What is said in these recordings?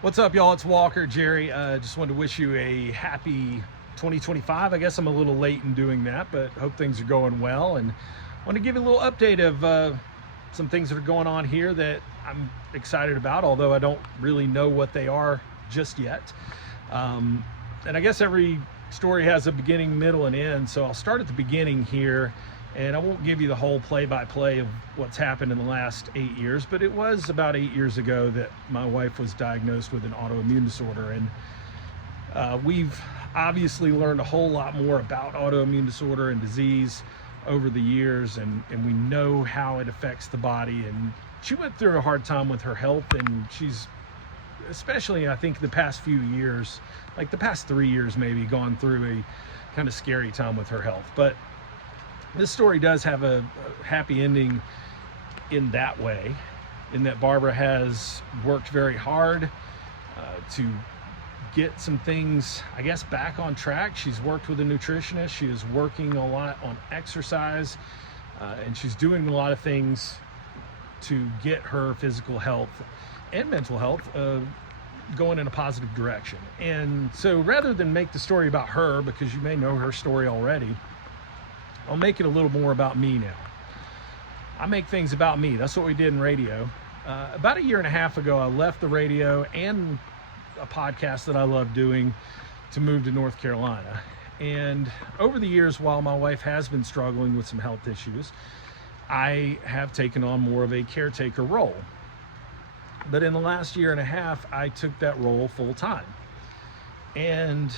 What's up, y'all? It's Walker, Jerry. Just wanted to wish you a happy 2025. I guess I'm a little late in doing that, but hope things are going well. And I want to give you a little update of some things that are going on here that I'm excited about, although I don't really know what they are just yet. And I guess every story has a beginning, middle, and end. So I'll start at the beginning here. And I won't give you the whole play-by-play of what's happened in the last 8 years, but it was about 8 years ago that my wife was diagnosed with an autoimmune disorder. And we've obviously learned a whole lot more about autoimmune disorder and disease over the years, and we know how it affects the body. And she went through a hard time with her health, and she's, especially I think the past few years, like the past 3 years maybe, gone through a kind of scary time with her health. But this story does have a happy ending in that way, in that Barbara has worked very hard to get some things, I guess, back on track. She's worked with a nutritionist. She is working a lot on exercise, and she's doing a lot of things to get her physical health and mental health going in a positive direction. And so rather than make the story about her, because you may know her story already, I'll make it a little more about me now. I make things about me. That's what we did in radio. About a year and a half ago, I left the radio and a podcast that I love doing to move to North Carolina. And over the years, while my wife has been struggling with some health issues, I have taken on more of a caretaker role. But in the last year and a half, I took that role full time. And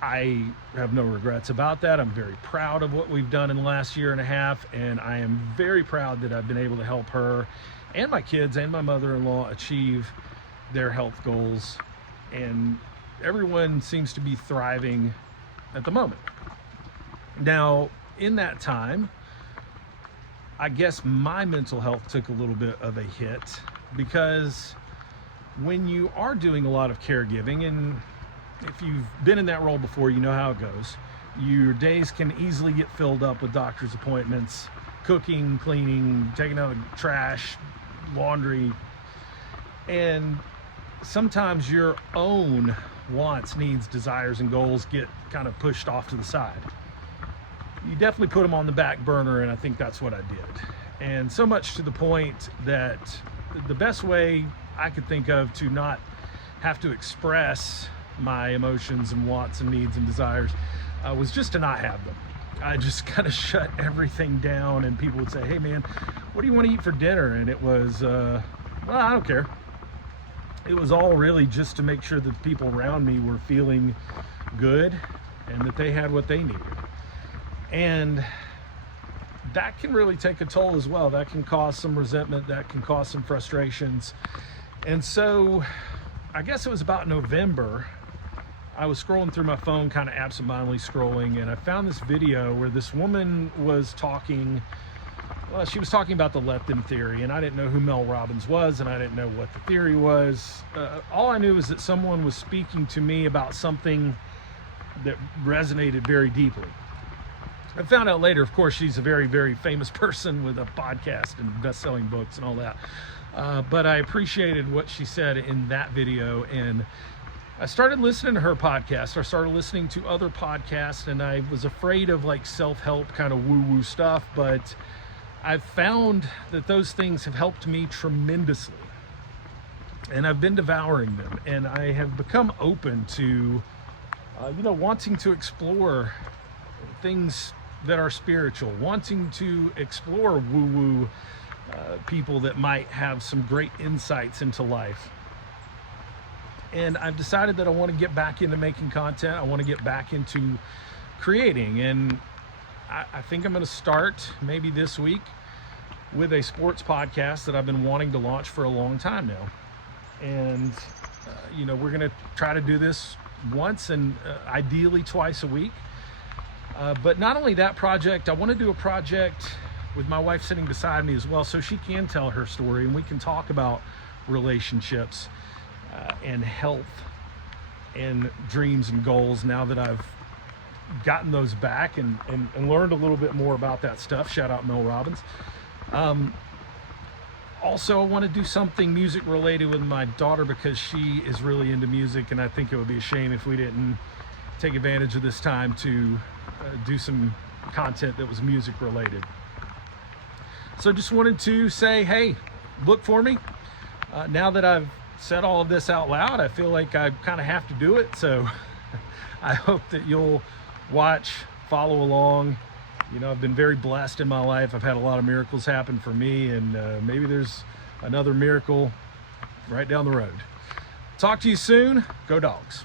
I have no regrets about that. I'm very proud of what we've done in the last year and a half, and I am very proud that I've been able to help her and my kids and my mother-in-law achieve their health goals, and everyone seems to be thriving at the moment. Now, in that time, I guess my mental health took a little bit of a hit, because when you are doing a lot of caregiving, and if you've been in that role before, you know how it goes. Your days can easily get filled up with doctor's appointments, cooking, cleaning, taking out the trash, laundry, and sometimes your own wants, needs, desires, and goals get kind of pushed off to the side. You definitely put them on the back burner, and I think that's what I did. And so much to the point that the best way I could think of to not have to express my emotions and wants and needs and desires was just to not have them. I just kind of shut everything down, and people would say, "Hey man, what do you want to eat for dinner?" And it was, well, I don't care. It was all really just to make sure that the people around me were feeling good and that they had what they needed. And that can really take a toll as well. That can cause some resentment, that can cause some frustrations. And so I guess it was about November, I was scrolling through my phone, kind of absentmindedly scrolling, and I found this video where this woman was talking, well, she was talking about the let them theory, and I didn't know who Mel Robbins was, and I didn't know what the theory was. All I knew is that someone was speaking to me about something that resonated very deeply. I found out later, of course, she's a very, very famous person with a podcast and best-selling books and all that. But I appreciated what she said in that video, and I started listening to her podcast. I started listening to other podcasts, and I was afraid of like self-help kind of woo-woo stuff, but I've found that those things have helped me tremendously, and I've been devouring them, and I have become open to, wanting to explore things that are spiritual, wanting to explore woo-woo people that might have some great insights into life. And I've decided that I want to get back into making content. I want to get back into creating. And I think I'm going to start maybe this week with a sports podcast that I've been wanting to launch for a long time now. And, we're going to try to do this once and ideally twice a week. But not only that project, I want to do a project with my wife sitting beside me as well, so she can tell her story and we can talk about relationships and health and dreams and goals now that I've gotten those back and learned a little bit more about that stuff. Shout out Mel Robbins. Also, I want to do something music related with my daughter because she is really into music, and I think it would be a shame if we didn't take advantage of this time to do some content that was music related. So just wanted to say, hey, look for me. Now that I've said all of this out loud, I feel like I kind of have to do it. So I hope that you'll watch, follow along. You know, I've been very blessed in my life. I've had a lot of miracles happen for me, and maybe there's another miracle right down the road. Talk to you soon. Go Dogs.